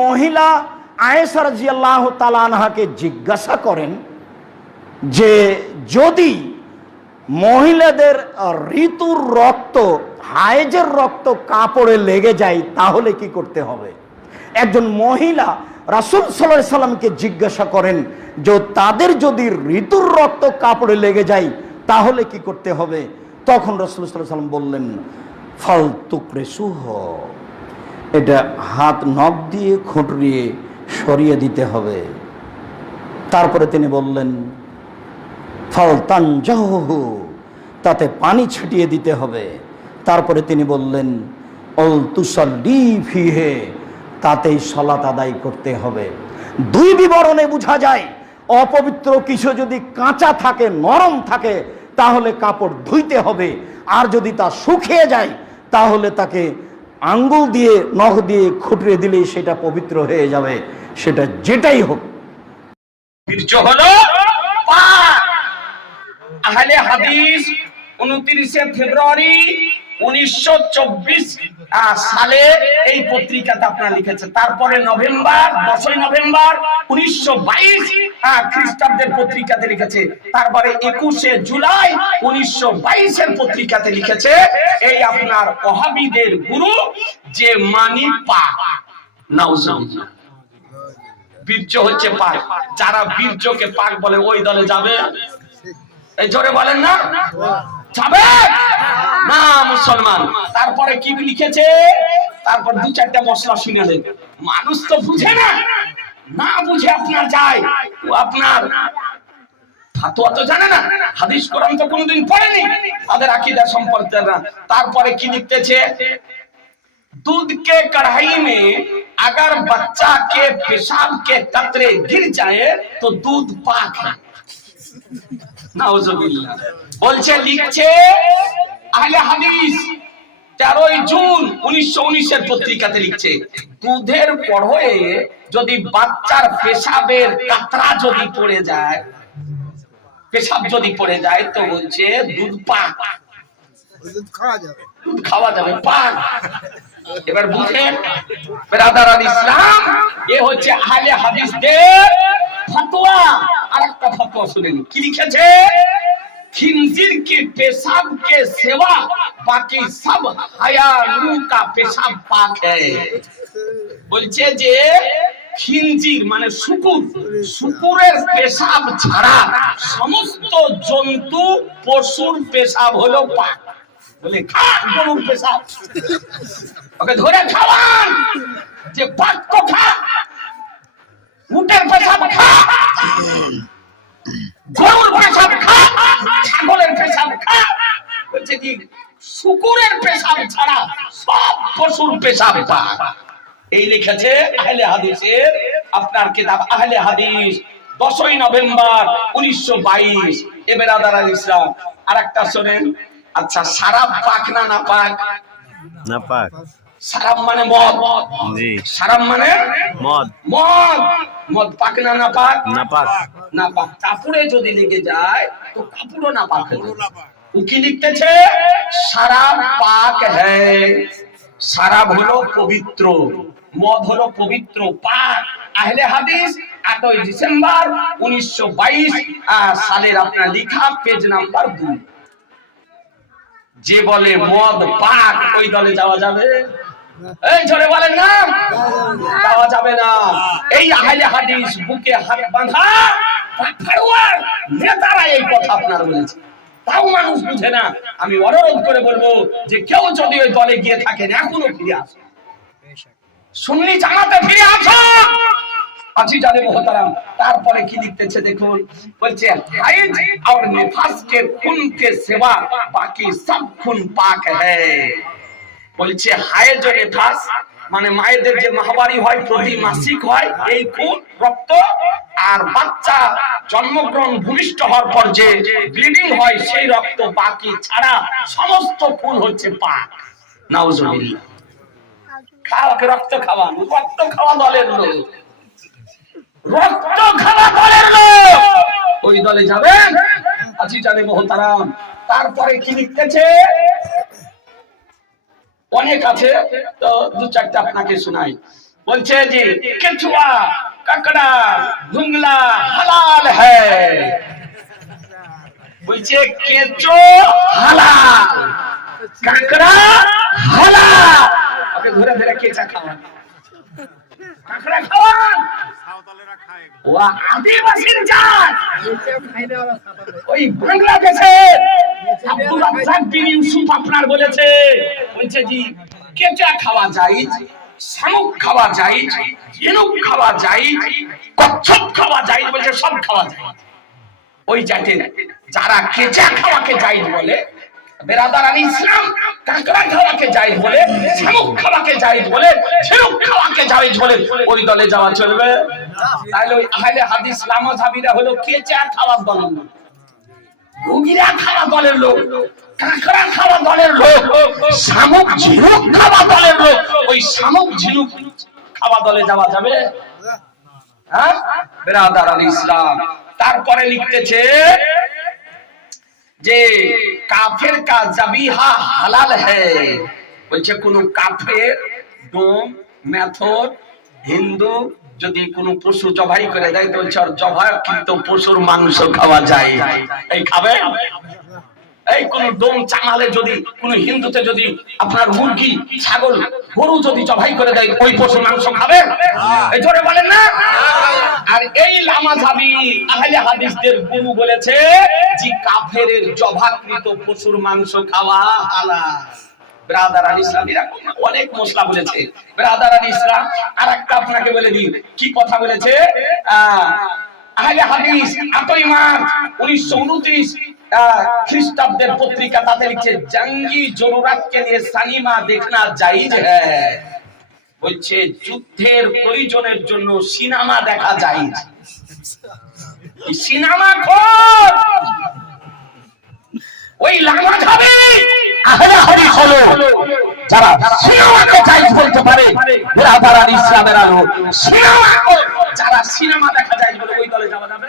মহিলা আয়েশা রাদিয়াল্লাহু তাআলা আনহাকে জিজ্ঞাসা করেন যে যদি মহিলাদের ঋতুর রক্ত, হায়েজের রক্ত কাপড়ে লেগে যায় তাহলে কি করতে হবে। একজন মহিলা রাসূল সাল্লাল্লাহু আলাইহি সাল্লামকে জিজ্ঞাসা করেন যে তাদের যদি ঋতুর রক্ত কাপড়ে লেগে যায় তাহলে কি করতে হবে। তখন রাসূল সাল্লাল্লাহু আলাইহি সাল্লাম বললেন ফালতুকরিসুহ, এটা হাত নখ দিয়ে খুঁটরিয়ে সরিয়ে দিতে হবে। তারপরে তিনি বললেন ফালতানজাহু, তাতে পানি ছিটিয়ে দিতে হবে। তারপরে তিনি বললেন অল তুসাল্লি ফিহে, তাতেই সালাত আদায় করতে হবে। দুই বিবরণে বোঝা যায় অপবিত্র কিছু যদি কাঁচা থাকে, নরম থাকে, তাহলে কাপড় ধুইতে হবে, আর যদি তা শুকিয়ে যায় তাহলে তাকে আঙ্গুল দিয়ে নখ দিয়ে খুঁটরিয়ে দিলেই সেটা পবিত্র হয়ে যাবে, সেটা যেটাই হোক। বীর্য হলো পাক। আহলে হাদিস 29 ফেব্রুয়ারি 1924 সালে এই পত্রিকাতে আপনারা লিখেছেন। তারপরে নভেম্বর 10 নভেম্বর 1922 খ্রিস্টাব্দের পত্রিকাতে লিখেছে। তারপরে 21 জুলাই 1922 এর পত্রিকাতে লিখেছে এই আপনার ওহাবীদের গুরু যে মানি পাক। নাউজুবিল্লাহ। বীর্য হচ্ছে পাক। যারা বীর্যকে পাক বলে ওই দলে যাবে? এই জোরে বলেন না যাবে না মুসলমান। তারপরে কি লিখেছে, তারপর দু চারটা মশলা শুনে নেন। মানুষ তো বুঝে না, না বুঝে আপনার যায়, ও আপনার ফাতোয়া তো জানে না, হাদিস কোরআন তো কোনোদিন পড়েনি, তাদের আকীদা সম্পর্কে না। তারপরে কি লিখতেছে, दूध के कढ़ाई में अगर बच्चा के पेशाब के कतरे गिर जाए तो दूध पाक है। नाउजुबिल्लाह। বলছে লিখছে আহলে হাদিস 13 জুন 1919 এর পত্রিকাতে লিখছে দুধের পড়য়ে যদি বাচ্চার পেশাবের কাতরা যদি পড়ে যায়, পেশাব যদি পড়ে যায় তো বলছে দুধ পাক, দুধ খাওয়া যাবে পাক। এবার বুঝেন ব্রাদার আল ইসলাম, এ হচ্ছে আহলে হাদিসদের ফতোয়া। আরেকটা ফতোয়া শুনেন কি লিখেছে, खिंजीर के पेशाब के सिवा बाकी सब हयानू का पेशाब पाक है। বলছে যে খিনজির মানে শুকুর, শুকুরের পেশাব ছাড়া সমস্ত জন্তু পশুর পেশাব হলো পাক। বলে খা গরুর পেশাব, ওকে ধরে খাওয়ান যে পাক তো খা, উটের পেশাব খা, গরুর পেশাব খা, ছাগলের পেশাব খা। বলছে কি শুকুরের পেশাব ছাড়া সব পশুর পেশাব পাক। এই লিখেছে আহলে হাদিসের আপনার কিতাব আহলে হাদিস 10 নভেম্বর 1922। এ ব্রাদার আল ইসলাম আরেকটা শুনেন। আচ্ছা শারাব পাক না না পাক? না পাক। শারাব মানে মদ, জি। শারাব মানে মদ। মদ, মদ পাক না না পাক? না পাক। না পাক। কাপড়ে যদি লেগে যায় তো কাপড়ও না পাক। ও কি লিখতেছে, শারাব পাক হ্যায়, শারাব হলো পবিত্র, মদ হলো পবিত্র, পাক। আহলে হাদিস 8 ডিসেম্বর 1922 সালের আপনার লেখা পেজ নাম্বার 2। যে বলে মদ পাক ওই দলে যাওয়া যাবে? এই জোরে বলেন না যাওয়া যাবে না। এই আহলে হাদিস বুকে হাত বাঁধা ফারওয়ার নেতারা এই কথা আপনার বলেছে, তাও মানুষ বুঝে না। আমি অনুরোধ করে বলবো যে কেউ যদি ওই দলে গিয়ে থাকেন এখনো ফিরে আসুন, সুন্নি জামাতে ফিরে আসুন। আজি জানে মোহতারাম। তারপরে কি লিখতেছে দেখুন, বলছে হাইজ और निफास के खून के सिवा बाकी सब खून पाक है। বলছে হায়েজ ও নিফাস মানে মায়েদের যে মাহবারি হয়, প্রতি মাসিক হয় এই খুন রক্ত, আর বাচ্চা জন্মগ্রহণ ভূমিষ্ঠ হওয়ার পর যে ব্লিডিং হয় সেই রক্ত বাকি ছাড়া সমস্ত খুন হচ্ছে পাক। নাউজুবিল্লাহ। খাওয়াকে রক্ত খাওয়ান, রক্ত খাওয়া দলের লোক, রক্ত খাওয়া দলের লোক ওই দলে যাবেন? আজি জানে মোহতারাম। তারপরে কি লিখতেছে, অনেক আছে তো দু চারটা আপনাকে শোনাই। বলছে যে কেঁচুয়া কাকড়া ঘুংলা হালাল হ্যায়, বলছে কেঁচো হালাল কাকড়া হালাল। ওকে ধরে ধরে কেঁচা খাওয়ান, কাকড়া খাওয়ান। ও আদিবাসীর জাত, ওই বাংলাদেশে আব্দুল রাজ্জাক বিন ইউসুফ আপনার বলেছে, বলছে জি কেঁচা খাওয়া যায়, শামুক খাওয়া যায়, ঝিনুক খাওয়া যায়, কচ্ছপ খাওয়া যায়, বলছে সব খাওয়া যায়। ওই জাতের যারা কেঁচা খাওয়াকে জায়েজ বলে, বেরাদারান ইসলাম কাঁকড়া খাওয়াকে জায়েজ বলে, শামুক খাওয়াকে জায়েজ বলে, ঝিনুক খাওয়াকে জায়েজ বলে, ওই দলে যাওয়া চলবে? তাহলে ওই আহলে হাদিস লামাযাবিরা হলো কেঁচা খাওয়ার দল, ঘুগিরা খাওয়া দলের লোক, কাঁকড়া খাওয়া দলের লোক, শামুক ঝিনুক খাওয়া দলের লোক। ওই শামুক ঝিনুক খাওয়া দলে যাওয়া যাবে? হ্যাঁ বেরাদারান ইসলাম। তারপরে লিখতেছে যে কাফের কা জাবিহা হালাল হ্যায়, বলছে কোন কাফের ডোম মেথর হিন্দু যদি কোনো পশু জবাই করে দেয়, তো বলছে আর জবাইকৃত পশুর মাংস খাওয়া যায়। এই খাবে? এই কোন ডোম চাঙালে যদি কোন হিন্দুতে যদি আপনার মুরগি ছাগল গরু যদি জবাই করে দেয়, ওই পশুর মাংস খাবে? এই জোরে বলেন না। আর এই লামাযাবি আহলে হাদিসদের গুরু বলেছে যে কাফেরের জবাকৃত পশুর মাংস খাওয়া হালাল। ব্রাদারান ইসলাম এরকম অনেক মশলা বলেছে। ব্রাদারান ইসলাম আরেকটা আপনাকে বলে দিই কি কথা বলেছে। আহলে হাদিস 8ই মার্চ 1929 খ্রিস্টাব্দের পত্রিকা, তাতে লিখছে জঙ্গি জরুরাতকে নিয়ে সিনেমা দেখনা জায়েজ হ্যায়, বলছে যুদ্ধের প্রয়োজনের জন্য সিনেমা দেখা জায়েজ। সিনেমা খোর ওই লামাযাবি আহলে হাদিস হলো যারা সিনেমাকে জায়েজ বলতে পারে। ব্রাদারান ইসলামের আলো সিনেমা খোর যারা সিনেমা দেখা জায়েজ বলে, ওই দলে যাওয়া যাবে?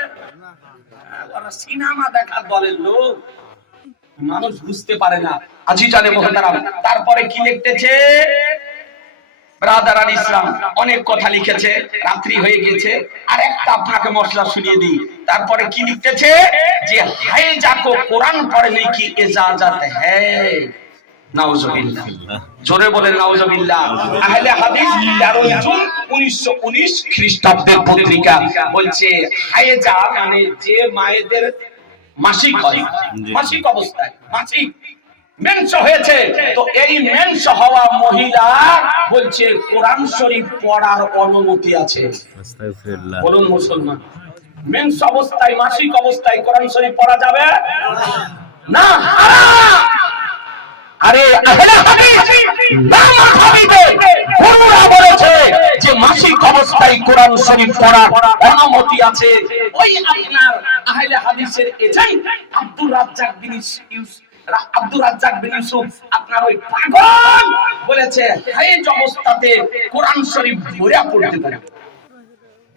ওরা সিনেমা দেখার দলের লোক, মানুষ বুঝতে পারে না। আজিজানে মুহতারাম তারপরে কি লিখতেছে ব্রাদারান ইসলাম, অনেক কথা লিখেছে, রাত্রি হয়ে গেছে, আর একটা আপনাকে মশলা শুনিয়ে দিই। তারপরে কি লিখতেছে যে হায়েজা কো কোরআন পড়নে কি ইজাজত হ্যায়। নাউজুবিল্লাহ, জোরে বলেন নাউজুবিল্লাহ। আহলে হাদিস 13 জুন 1919 খ্রিস্টাব্দের পত্রিকা বলছে হায়েজা মানে যে মায়েদের মাসিক হয়, মাসিক অবস্থায় মাসিক মেন্স হয়েছে, তো এই মেন্স হওয়া মহিলা বলছে কোরআন শরীফ পড়ার অনুমতি আছে। আস্তাগফিরুল্লাহ। বলুন মুসলমান, মেন্স অবস্থায় মাসিক অবস্থায় কোরআন শরীফ পড়া যাবে না? হারাম। আরে আহলে হাদিস লামাযাবিদের গুরুরা বলেছে যে মাসিক অবস্থায় কোরআন শরীফ পড়ার অনুমতি আছে। ওই আপনার আহলে হাদিসের এজেন্ট আব্দুর রাজ্জাক বিন ইউসুফ আপনার ওই পাগল বলেছে হায়েজ অবস্থাতে কোরআন শরীফ ধরে পড়তে পারবে,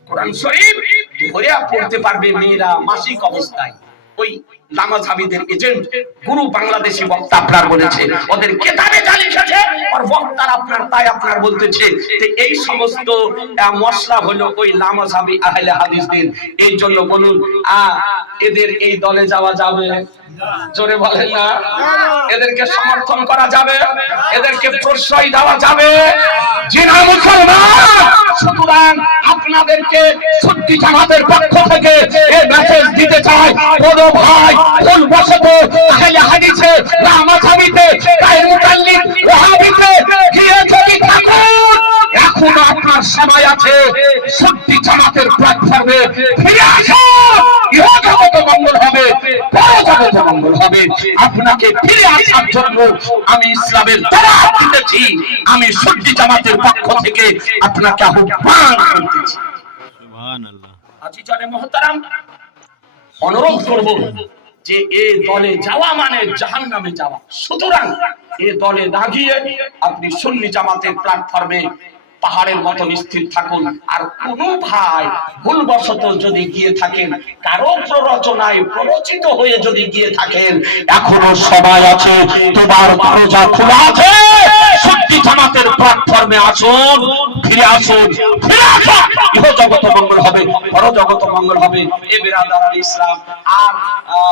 কোরআন শরীফ ধরে পড়তে পারবে মেয়েরা মাসিক অবস্থায়। ওই লামাযাবিদের এজেন্ট গুরু বাংলাদেশি বক্তা আপনার বলেছে, ওদের কিতাবে যা লিখেছে আর বক্তার আপনার তাই আপনার বলতেছে যে এই সমস্ত মশলা হলো ওই লামাযাবি আহলে হাদিসদের। এই জন্য বলুন এদের এই দলে যাওয়া যাবে? জোরে বলেন না। এদেরকে সমর্থন করা যাবে? এদেরকে প্রশ্রয় দেওয়া যাবে? জি না মুসলমান। সুতরাং আপনাদেরকে সুন্নি জামাতের পক্ষ থেকে এই মেসেজ দিতে চাই, কোন ভাই ভুলবশত আহলে হাদিসে লামাযাবিতে গায়ের মুতাল্লিক ওয়াহাবিতে গিয়ে যদি থাকুন, এখন আপনার সময় আছে সুন্নি জামাতের প্ল্যাটফর্মে ফিরে আসুন। ইহজগত মঙ্গল হবে, পরজগত মঙ্গল হবে। আপনাকে ফিরে আসার জন্য আমি ইসলামের দাওয়াত দিতেছি, আমি সুন্নি জামাতের পক্ষ থেকে আপনাকে আহ্বান করতেছি। সুবহানাল্লাহ। আজিজানে মুহতারাম, অনুরোধ করব যে এই দলে যাওয়া মানে জাহান্নামে যাওয়া। সুতরাং এই দলে না গিয়ে আপনি সুন্নি জামাতের প্ল্যাটফর্মে পাহাড়ের মতন স্থির থাকুন। আর কোন ভাই ভুলবশত যদি গিয়ে থাকেন, কারো প্ররোচনায় প্ররোচিত হয়ে যদি গিয়ে থাকেন, এখনো সময় আছে, তোমার দরজা খোলা আছে। শক্তি জামাতের প্ল্যাটফর্মে আসুন, ফিরে আসুন, ফিরে আসুন। ইহ জগত মঙ্গল হবে, পর জগত মঙ্গল হবে। এ বিরাদার ইসলাম। আর